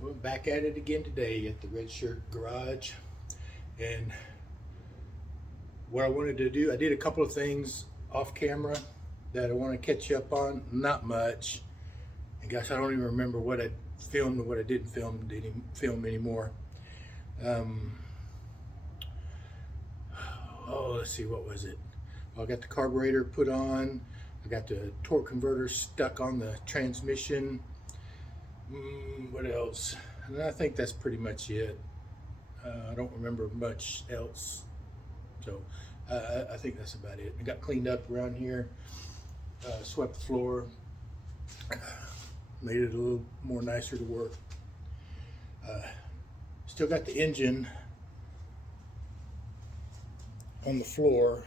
We're back at it again today at the Red Shirt Garage. And what I wanted to do, I did a couple of things off camera that I want to catch you up on. Not much. And gosh, I don't even remember what I filmed and what I didn't film anymore. Let's see, what was it? I got the carburetor put on. I got the torque converter stuck on the transmission. What else? And I think that's pretty much it. I don't remember much else. So I think that's about it. I got cleaned up around here, swept the floor, made it a little more nicer to work. Still got the engine on the floor.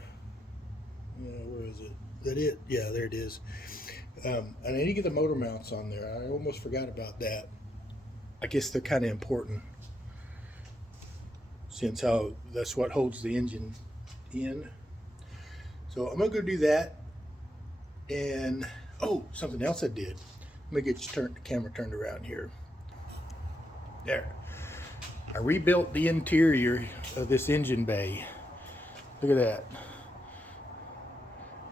Where is it? Is that it? Yeah, there it is. I need to get the motor mounts on there. I almost forgot about that. I guess they're kind of important, since how that's what holds the engine in. So I'm gonna go do that. And something else I did. Let me get the camera turned around here. There. I rebuilt the interior of this engine bay. Look at that.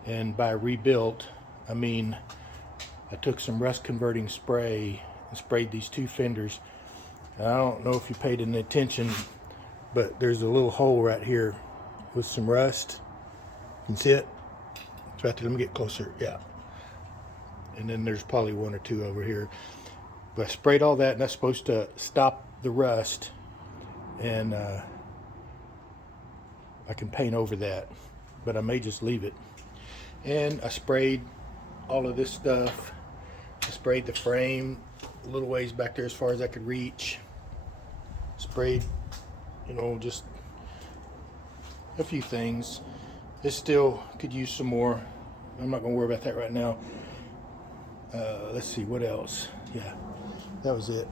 And by rebuilt, I mean I took some rust converting spray and sprayed these two fenders. And I don't know if you paid any attention, but there's a little hole right here with some rust. You can see it? It's right there. Let me get closer. Yeah. And then there's probably one or two over here. But I sprayed all that, and that's supposed to stop the rust. And I can paint over that, but I may just leave it. And I sprayed all of this stuff. I sprayed the frame a little ways back there as far as I could reach. Sprayed, just a few things. This still could use some more. I'm not gonna worry about that right now. Let's see, what else? Yeah, that was it.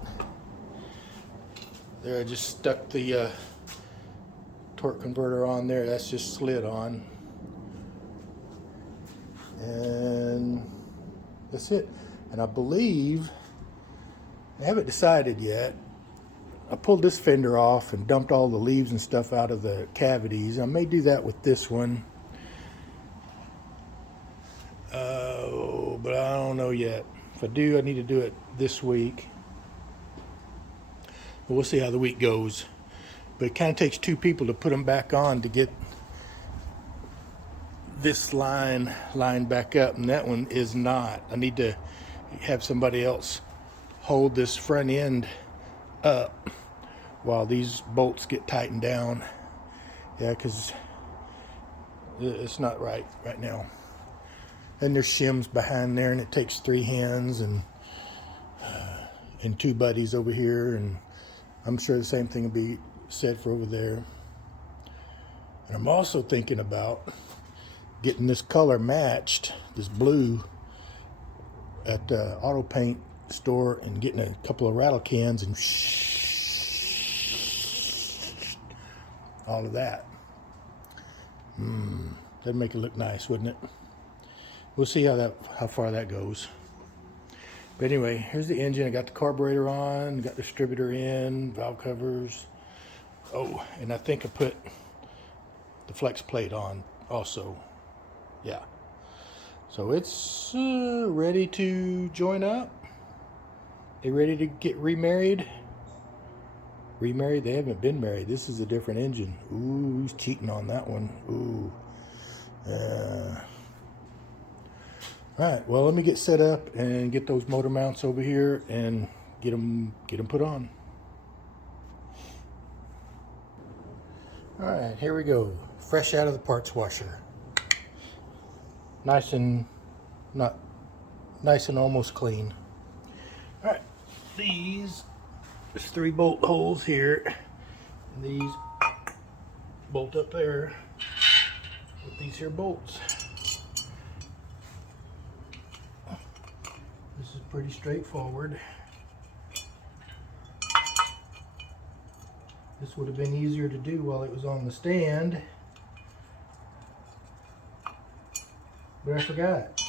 There, I just stuck the torque converter on there. That's just slid on. And that's it. And I believe, I haven't decided yet, I pulled this fender off and dumped all the leaves and stuff out of the cavities. I may do that with this one. But I don't know yet. If I do, I need to do it this week. But we'll see how the week goes. But it kind of takes two people to put them back on to get this line lined back up, and that one is not. I need to have somebody else hold this front end up while these bolts get tightened down. Yeah, because it's not right now. And there's shims behind there, and it takes 3 hands and two buddies over here, and I'm sure the same thing will be said for over there. And I'm also thinking about getting this color matched, this blue, at the auto paint store, and getting a couple of rattle cans and all of that. That'd make it look nice, wouldn't it? We'll see how far that goes. But anyway, here's the engine. I got the carburetor on, got the distributor in, valve covers. Oh, and I think I put the flex plate on also. Yeah. So it's ready to join up. They ready to get remarried? Remarried? They haven't been married. This is a different engine. Ooh, who's cheating on that one? Ooh. All right, well, let me get set up and get those motor mounts over here and get them put on. All right, here we go. Fresh out of the parts washer. Nice and almost clean. All right, there's 3 bolt holes here, and these bolt up there with these here bolts. This is pretty straightforward. This would have been easier to do while it was on the stand, but I forgot.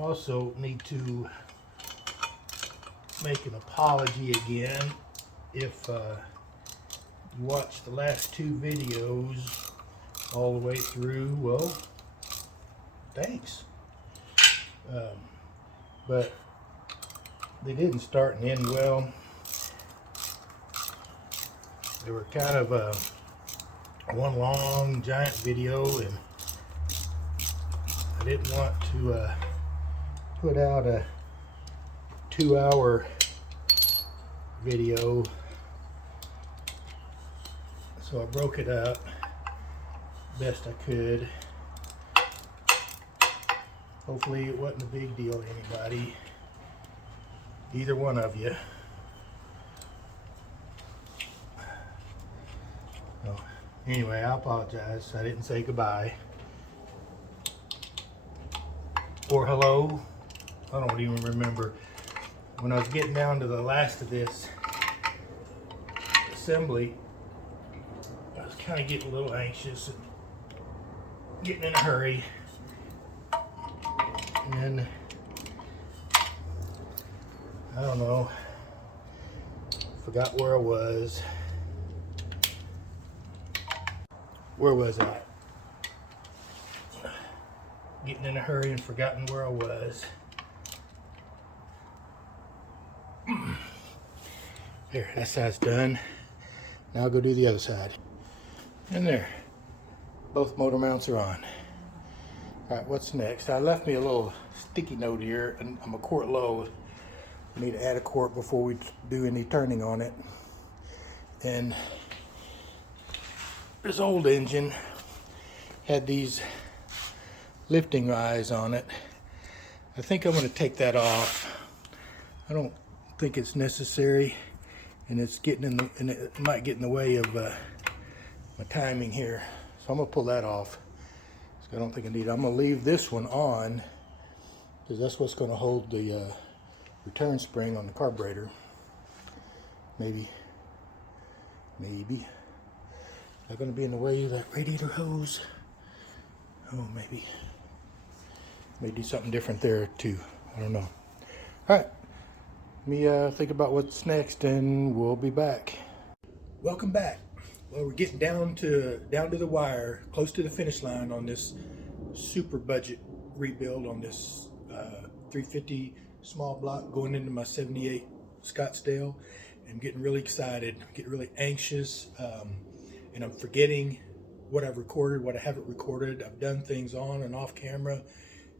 also need to make an apology again. If you watched the last two videos all the way through, well, thanks. But they didn't start and end well. They were kind of one long giant video, and I didn't want to put out a 2-hour video, so I broke it up best I could. Hopefully it wasn't a big deal to anybody, either one of you. So, anyway, I apologize. I didn't say goodbye or hello. I don't even remember. When I was getting down to the last of this assembly, I was kind of getting a little anxious and getting in a hurry. And I don't know, forgot where I was. Where was I? Getting in a hurry and forgotten where I was. There, that side's done. Now I'll go do the other side. And there, both motor mounts are on. All right, what's next? I left me a little sticky note here, and I'm a quart low. I need to add a quart before we do any turning on it. And this old engine had these lifting eyes on it. I think I'm going to take that off. I don't think it's necessary, and it's getting in the, and it might get in the way of my timing here. So I'm going to pull that off. I don't think I need it. I'm going to leave this one on because that's what's going to hold the return spring on the carburetor. Maybe. Is that going to be in the way of that radiator hose? Oh, maybe. May do something different there too. I don't know. All right. Let me think about what's next, and we'll be back. Welcome back. Well, we're getting down to the wire, close to the finish line on this super budget rebuild on this 350 small block going into my 78 Scottsdale. I'm getting really excited, I'm getting really anxious, and I'm forgetting what I've recorded, what I haven't recorded. I've done things on and off camera,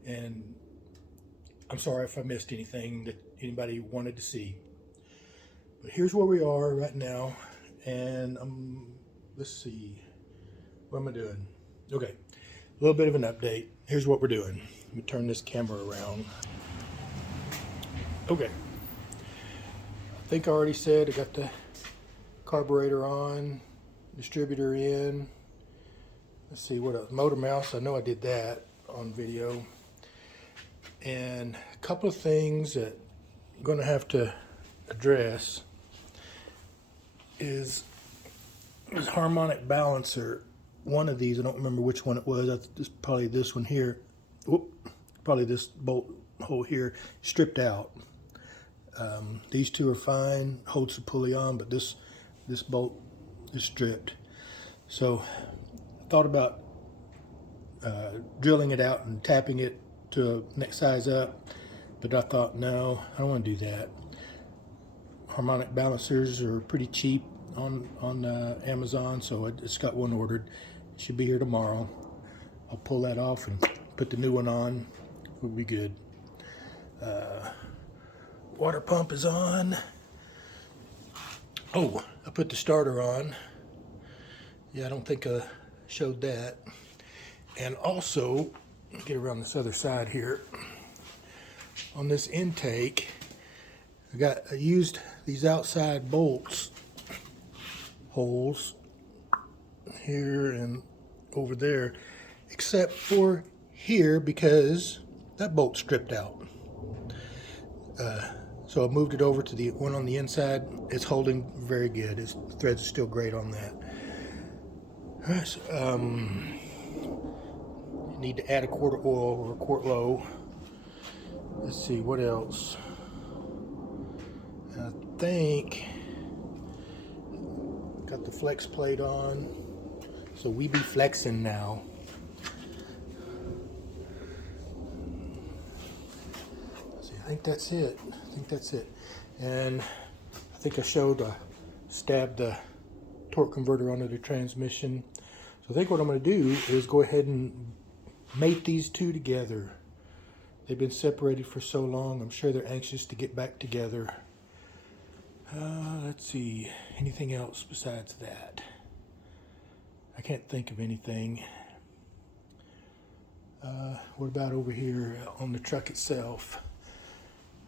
and I'm sorry if I missed anything that anybody wanted to see. But here's where we are right now, and let's see, what am I doing? Okay, a little bit of an update. Here's what we're doing. Let me turn this camera around. Okay, I think I already said I got the carburetor on, distributor in. Let's see, what else? Motor mouse, I know I did that on video. And a couple of things that I'm going to have to address is this harmonic balancer. One of these, I don't remember which one it was. It's probably this one here. Whoop, probably this bolt hole here stripped out. These two are fine, holds the pulley on, but this bolt is stripped. So I thought about drilling it out and tapping it to a next size up, but I thought, no, I don't want to do that. Harmonic balancers are pretty cheap on Amazon, so I just got one ordered. It should be here tomorrow. I'll pull that off and put the new one on. We'll be good. Water pump is on. Oh, I put the starter on. Yeah, I don't think I showed that. And also, get around this other side here. On this intake, I used these outside bolts, holes here and over there, except for here because that bolt stripped out. So I moved it over to the one on the inside. It's holding very good. Its threads are still great on that. All right, so, need to add a quart of oil or a quart low. Let's see, what else? I think got the flex plate on, so we be flexing now. See, I think that's it. And I think I showed stabbed the torque converter onto the transmission. So I think what I'm going to do is go ahead and mate these two together. They've been separated for so long. I'm sure they're anxious to get back together. Let's see, anything else besides that? I can't think of anything. What about over here on the truck itself?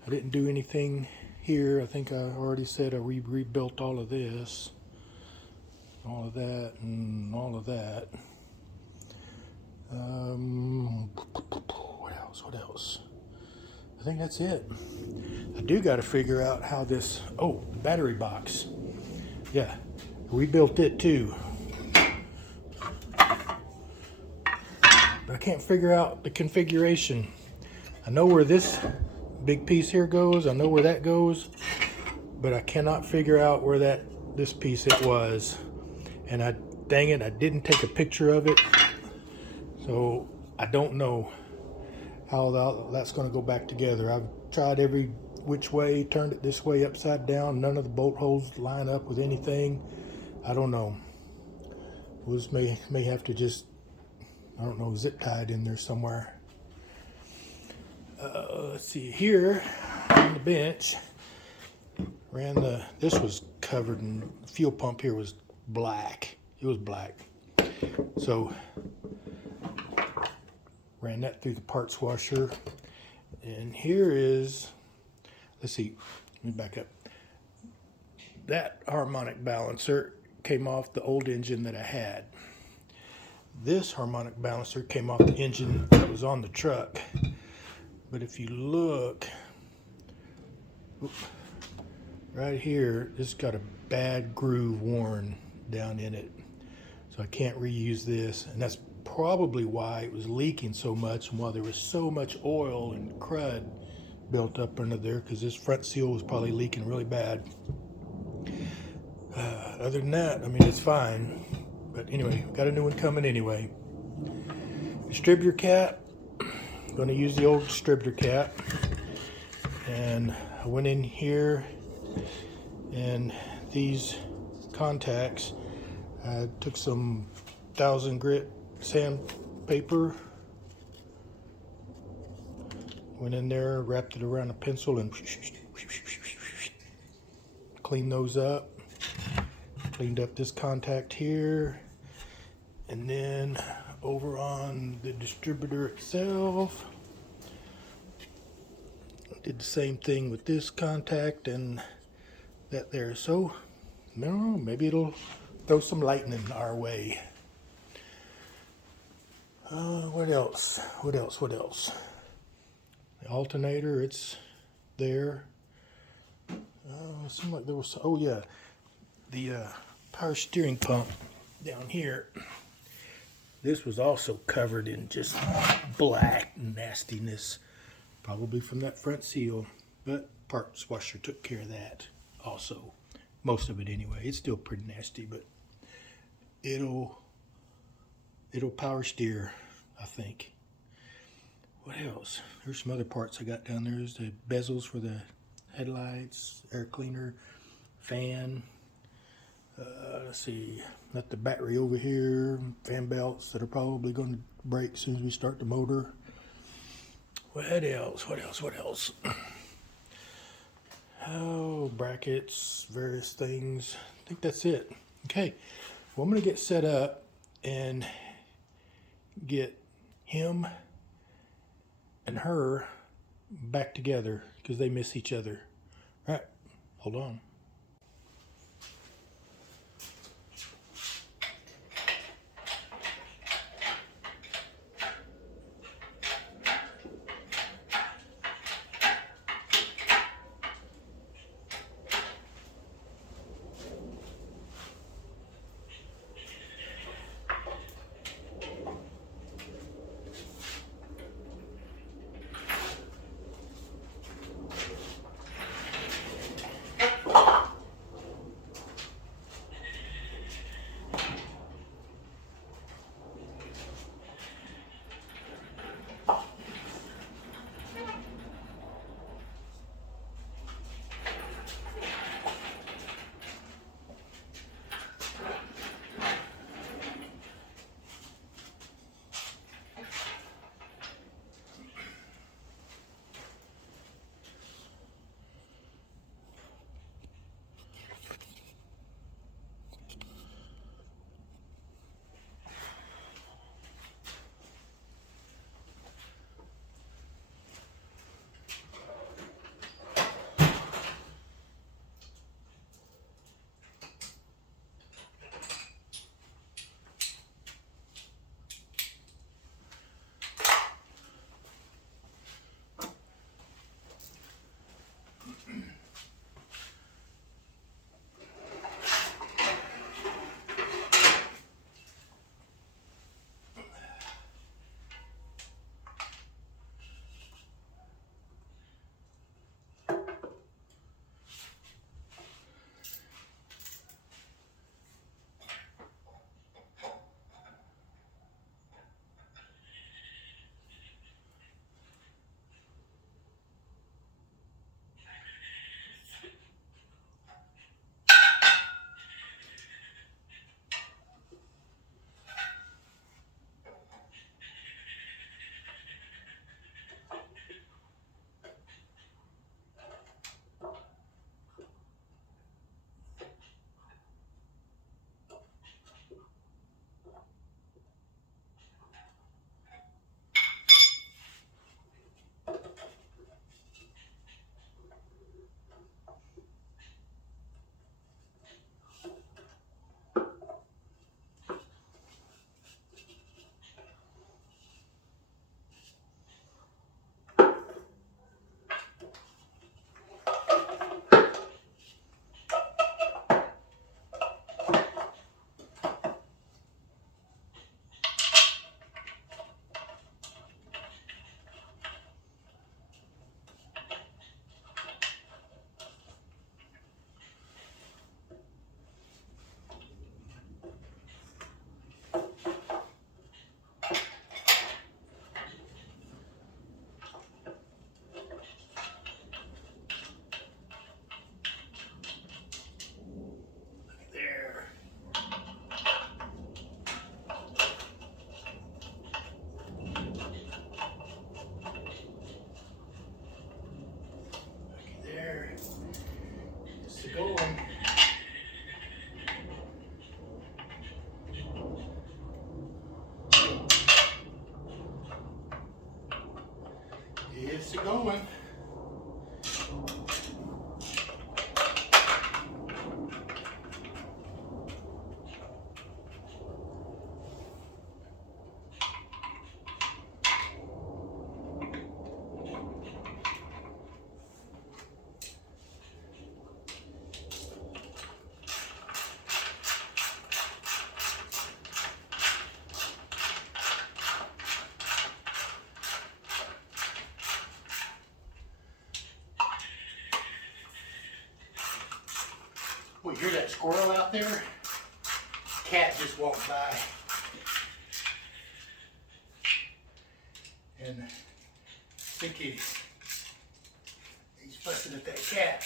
I didn't do anything here. I think I already said I rebuilt all of this, all of that, and all of that. What else? I think that's it. I do got to figure out how this, the battery box. Yeah, we built it too. But I can't figure out the configuration. I know where this big piece here goes. I know where that goes. But I cannot figure out where this piece it was. And dang it, I didn't take a picture of it. So I don't know how that's going to go back together. I've tried every which way, turned it this way upside down. None of the bolt holes line up with anything. I don't know. We just may have to just, I don't know, zip tied in there somewhere. Let's see, here on the bench, this was covered in, the fuel pump here was black. It was black. So ran that through the parts washer. And here is, let's see, let me back up. That harmonic balancer came off the old engine that I had. This harmonic balancer came off the engine that was on the truck. But if you look, right here, this got a bad groove worn down in it. So I can't reuse this. And that's probably why it was leaking so much and why there was so much oil and crud built up under there, because this front seal was probably leaking really bad. Other than that, I mean, it's fine. But anyway, got a new one coming anyway. Distributor cap. I'm going to use the old distributor cap. And I went in here and these contacts, I took some 1000 grit sandpaper, went in there, wrapped it around a pencil and cleaned those up. Cleaned up this contact here, and then over on the distributor itself, did the same thing with this contact and that there. So, no, maybe it'll throw some lightning our way. What else? The alternator, it's there. It seemed like there was, oh yeah, the power steering pump down here. This was also covered in just black nastiness, probably from that front seal, but parts washer took care of that also. Most of it anyway. It's still pretty nasty, but it'll power steer, I think. What else? There's some other parts I got down there. There's the bezels for the headlights, air cleaner, fan. Let's see, got the battery over here, fan belts that are probably going to break as soon as we start the motor. What else? Oh, brackets, various things. I think that's it. Okay, well, I'm going to get set up and get him and her back together because they miss each other. All right, hold on. Gets it going. We hear that squirrel out there? Cat just walked by. And I think he's fussing at that cat.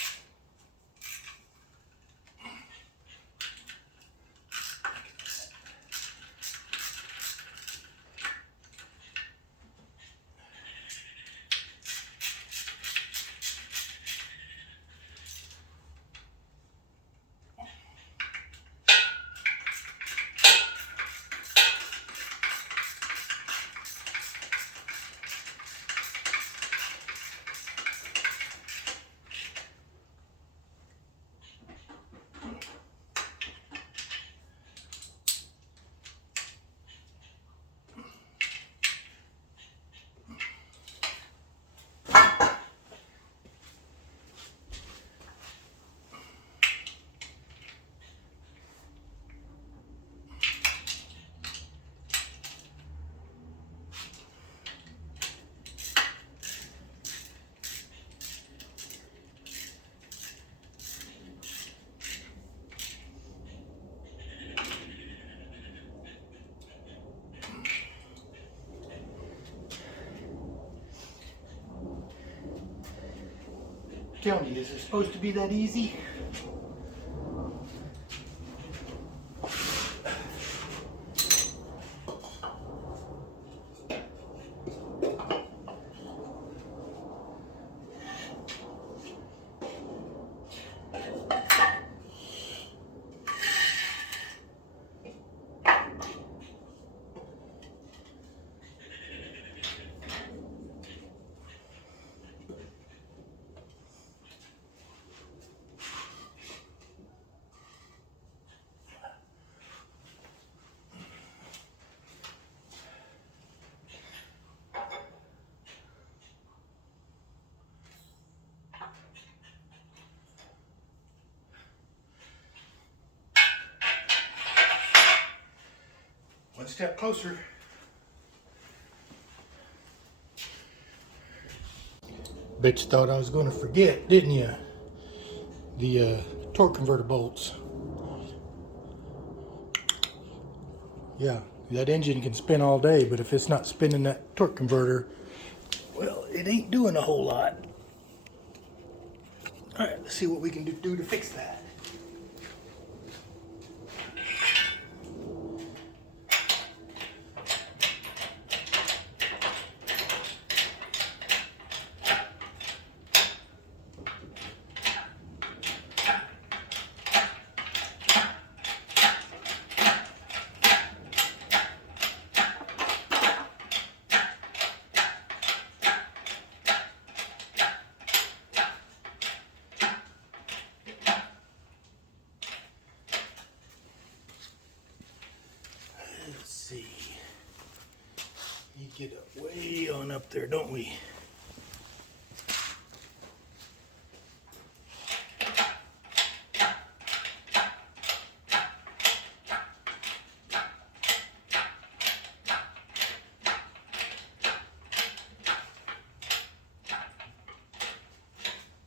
Tell me, is it supposed to be that easy? One step closer. Bet you thought I was going to forget, didn't you? The torque converter bolts. Yeah, that engine can spin all day, but if it's not spinning that torque converter, well, it ain't doing a whole lot. All right, let's see what we can do to fix that. Let's see. You get up way on up there, don't we?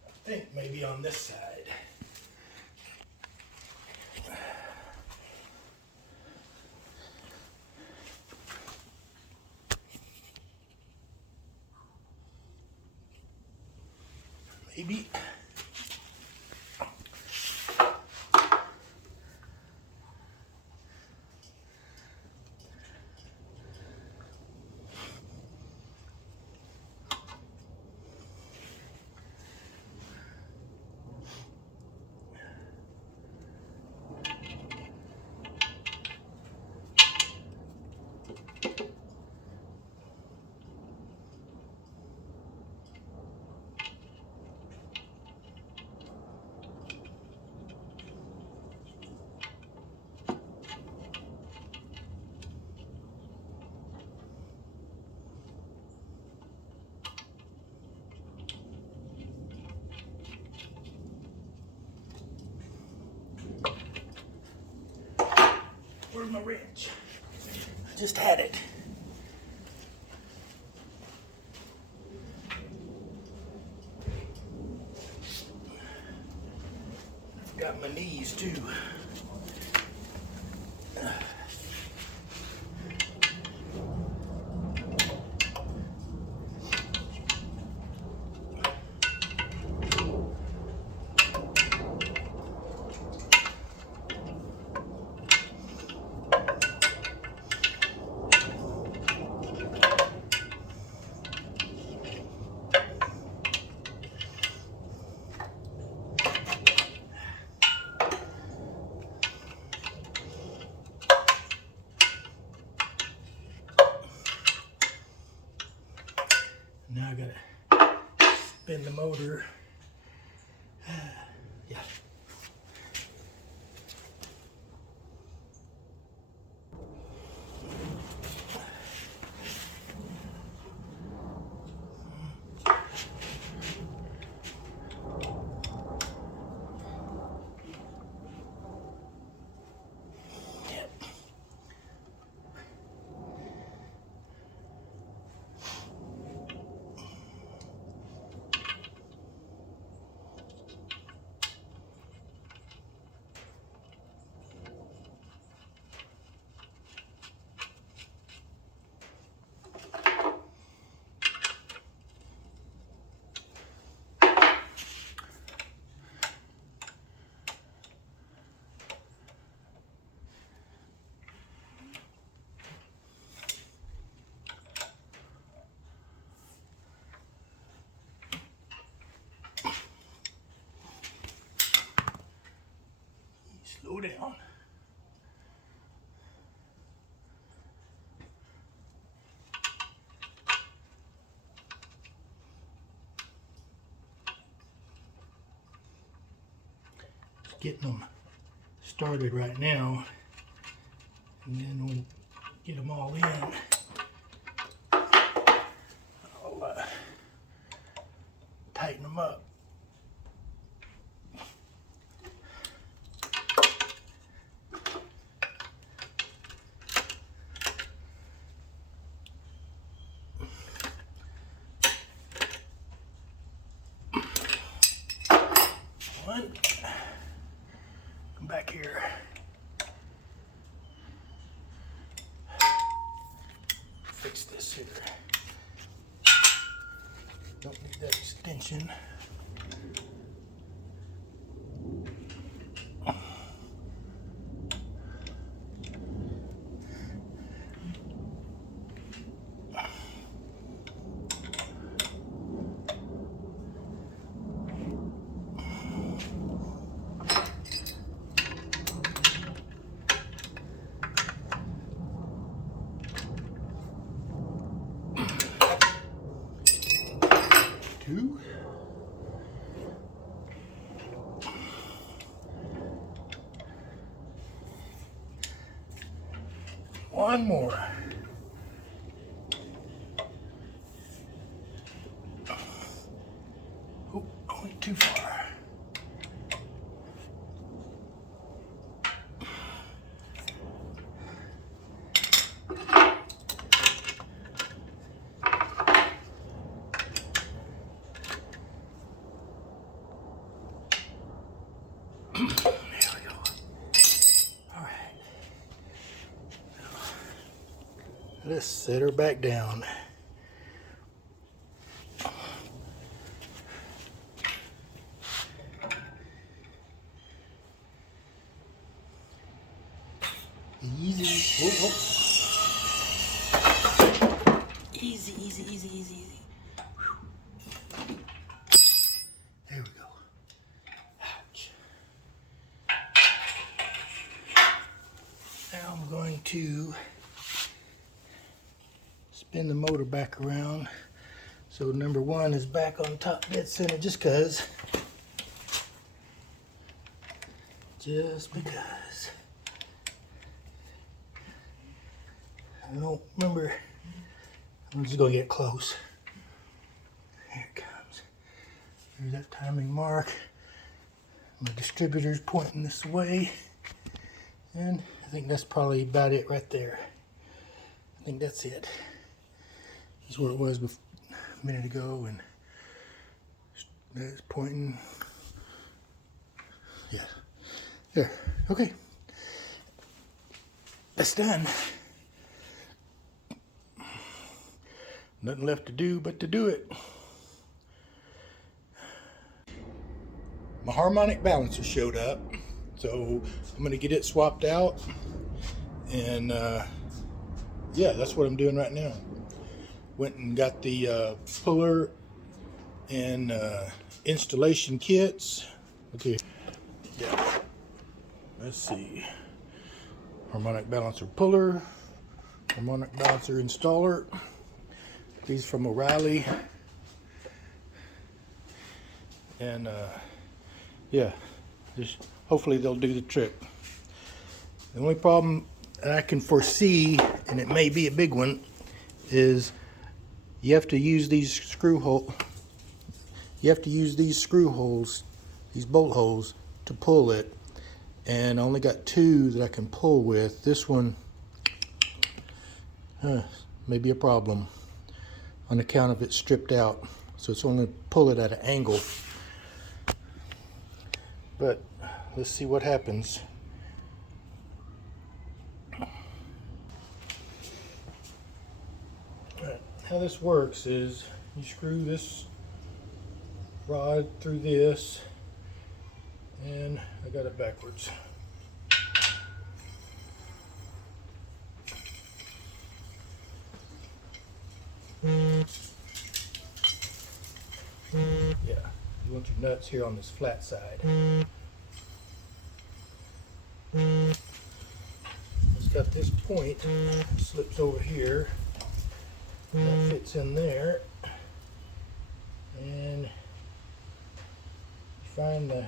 I think maybe on this side. Maybe. Where's my wrench? I just had it. I've got my knees too. Now I gotta spin the motor. Yeah. Slow down. Just getting them started right now, and then we'll get them all in. I'll tighten them up. One. Come back here. Fix this here. Don't need that extension. Two. One more. Oh, going too far. There we go. All right. Let's set her back down. Easy. Whoa, whoa. Easy, easy, easy, easy, easy. There we go. Ouch. Now I'm going to spin the motor back around. So number one is back on top dead center just because. Just because. I don't remember. I'm just gonna get close. Here it comes. There's that timing mark. My distributor's pointing this way. And I think that's probably about it right there. I think that's it. This is where it was a minute ago, and that's pointing. Yeah. There. Okay. That's done. Nothing left to do but to do it. My harmonic balancer showed up, so I'm going to get it swapped out, and yeah, that's what I'm doing right now. Went and got the puller and installation kits. Okay, yeah, let's see. Harmonic balancer puller, harmonic balancer installer. These from O'Reilly, and yeah, just hopefully they'll do the trick. The only problem that I can foresee, and it may be a big one, is you have to use these screw holes. You have to use these screw holes, these bolt holes, to pull it. And I only got 2 that I can pull with. This one may be a problem on account of it stripped out. So it's only pull it at an angle. But let's see what happens. Right. How this works is you screw this rod through this, and I got it backwards. Yeah, you want your nuts here on this flat side. It's got this point, slips over here, and that fits in there, and you find the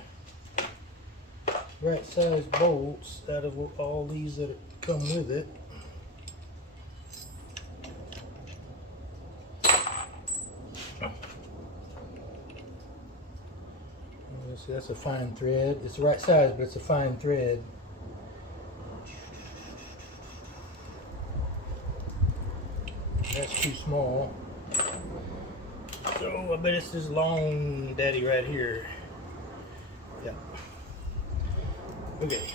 right size bolts out of all these that come with it. See, that's a fine thread. It's the right size, but it's a fine thread. That's too small. So I bet it's this long daddy right here. Yeah. Okay.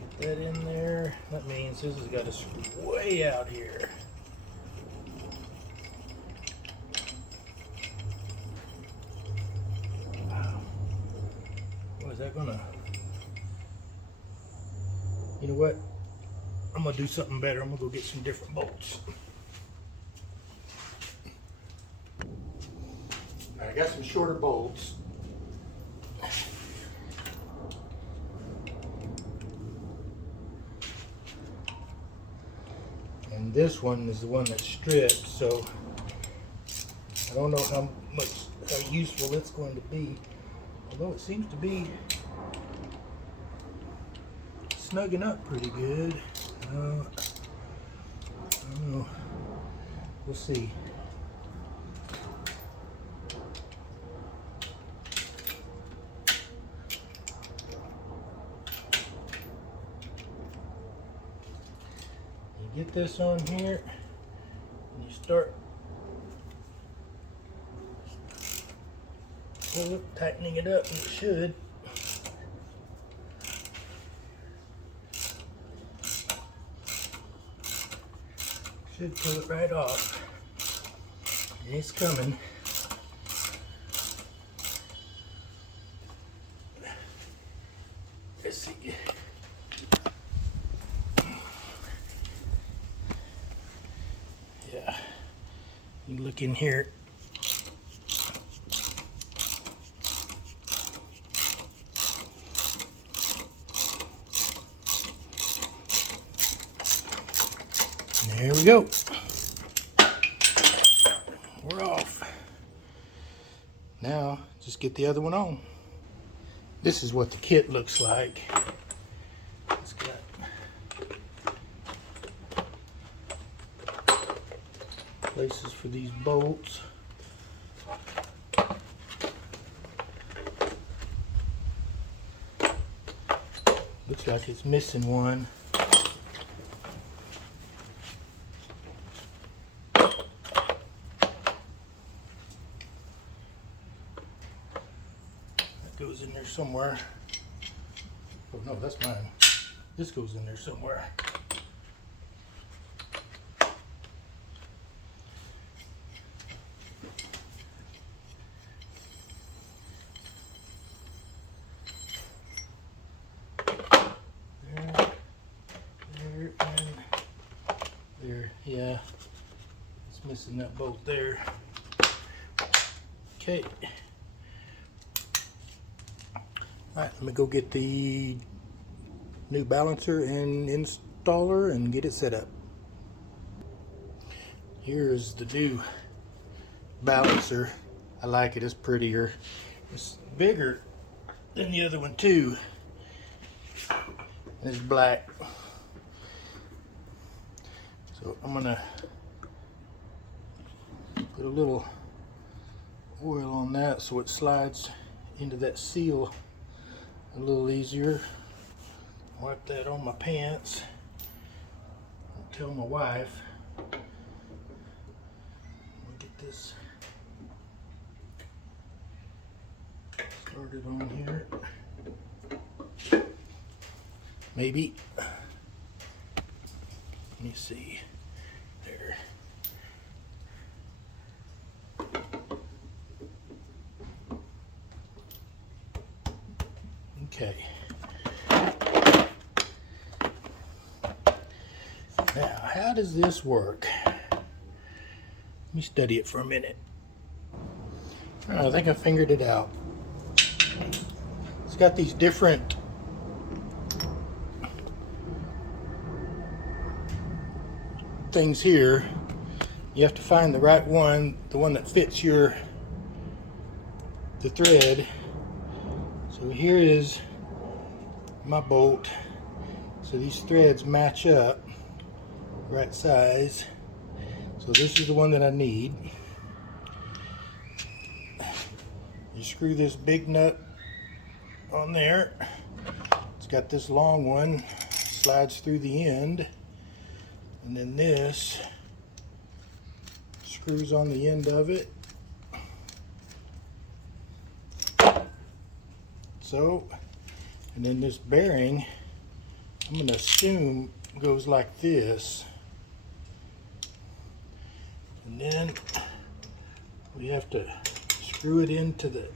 Get that in there. That means this has got to screw way out here. Is that gonna, you know what, I'm gonna do something better. I'm gonna go get some different bolts. I got some shorter bolts. And this one is the one that's stripped, so I don't know how useful it's going to be. Although it seems to be snugging up pretty good. I don't know. We'll see. You get this on here, and you start tightening it up, and it should. Should pull it right off. And it's coming. Let's see. Yeah. You look in here. There we go. We're off. Now, just get the other one on. This is what the kit looks like. It's got places for these bolts. Looks like it's missing one. That goes in there somewhere. Oh no, that's mine. This goes in there somewhere. There, yeah, it's missing that bolt there. Okay. Alright, let me go get the new balancer and installer and get it set up. Here's the new balancer. I like it, it's prettier. It's bigger than the other one too. And it's black. So I'm gonna put a little oil on that so it slides into that seal a little easier. Wipe that on my pants. I'll tell my wife. Let me get this started on here. Maybe. Let me see. There. Okay. Now, how does this work? Let me study it for a minute. I think I figured it out. It's got these different things here. You have to find the right one, the one that fits the thread. So here is my bolt. So these threads match up, right size. So this is the one that I need. You screw this big nut on there. It's got this long one, slides through the end. And then this screws on the end of it. So, and then this bearing, I'm going to assume goes like this. And then we have to screw it into the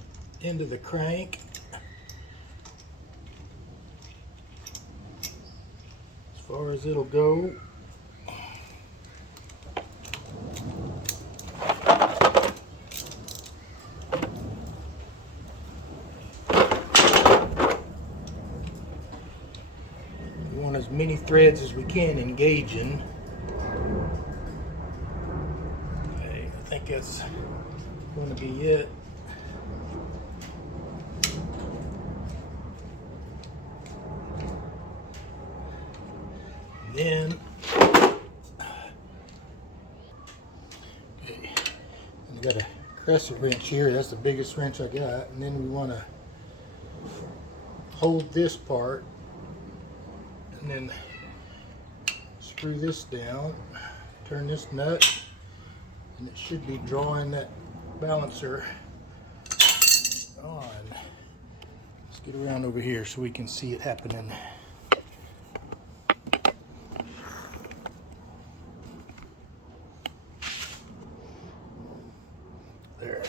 end of the crank. As far as it'll go. We want as many threads as we can engaging. Okay, I think that's going to be it. Then, okay, I got a crescent wrench here. That's the biggest wrench I got. And then we want to hold this part and then screw this down, turn this nut, and it should be drawing that balancer on. Let's get around over here so we can see it happening. There.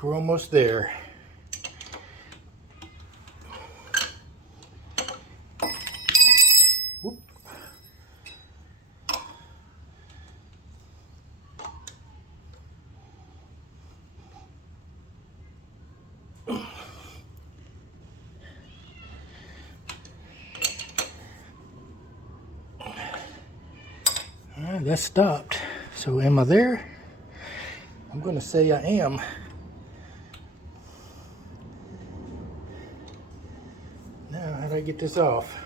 think we're almost there. Whoop. Alright, that stopped. So am I there? I'm going to say I am. Now, how do I get this off?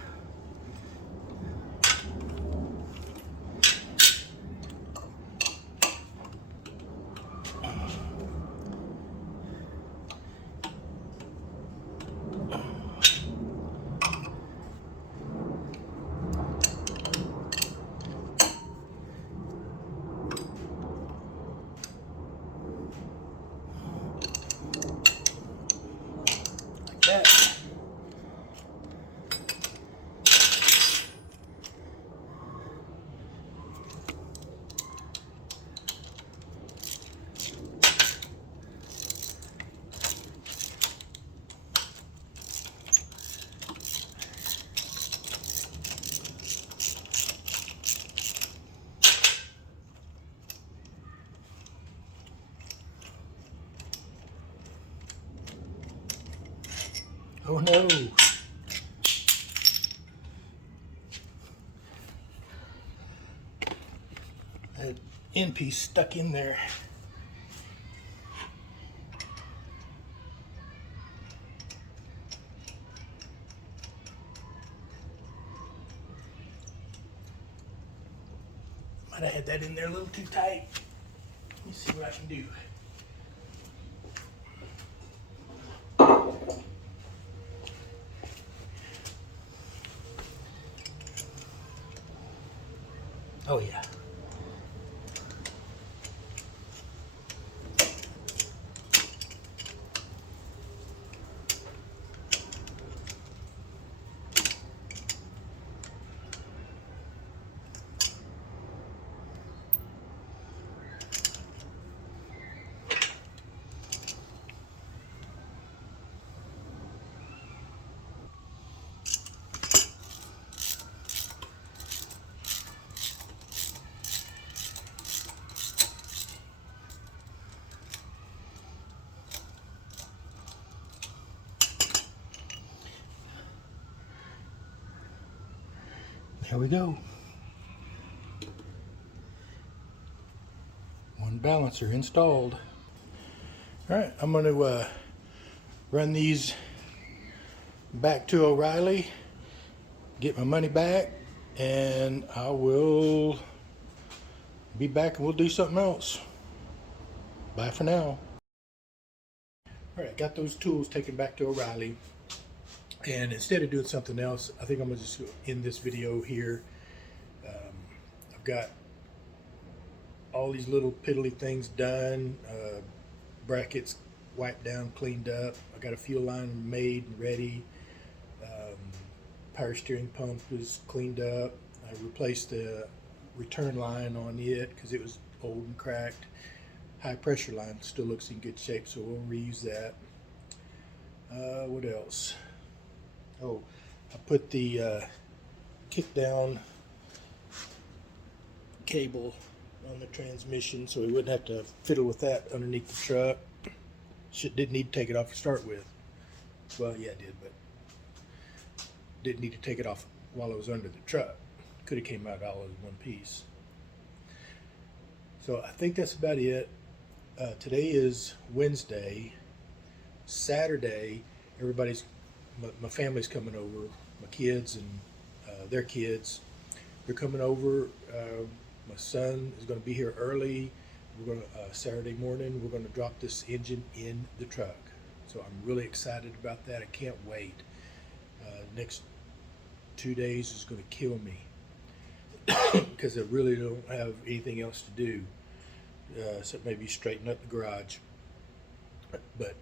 Like that. Oh no. That end piece stuck in there. Might have had that in there a little too tight. Let me see what I can do. Oh yeah. There we go. One balancer installed. All right, I'm going to run these back to O'Reilly, get my money back, and I will be back and we'll do something else. Bye for now. All right, got those tools taken back to O'Reilly. And instead of doing something else, I think I'm going to just end this video here. I've got all these little piddly things done. Brackets wiped down, cleaned up. I got a fuel line made and ready. Power steering pump is cleaned up. I replaced the return line on it because it was old and cracked. High pressure line still looks in good shape, so we'll reuse that. What else? Oh, I put the kick down cable on the transmission so we wouldn't have to fiddle with that underneath the truck. Didn't need to take it off to start with. Well, yeah, I did, but didn't need to take it off while it was under the truck. Could have came out all in one piece. So I think that's about it. Today is Wednesday. Saturday, my family's coming over. My kids and their kids, they're coming over. My son is going to be here early. We're going to Saturday morning. We're going to drop this engine in the truck. So I'm really excited about that. I can't wait. Next 2 days is going to kill me because I really don't have anything else to do except maybe straighten up the garage. But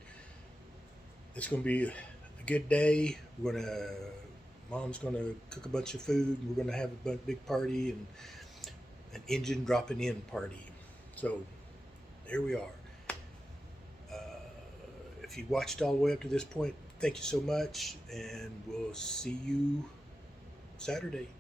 it's going to be a good day. Mom's going to cook a bunch of food, and we're going to have a big party and an engine dropping in party. So there we are. If you watched all the way up to this point, thank you so much, and we'll see you Saturday.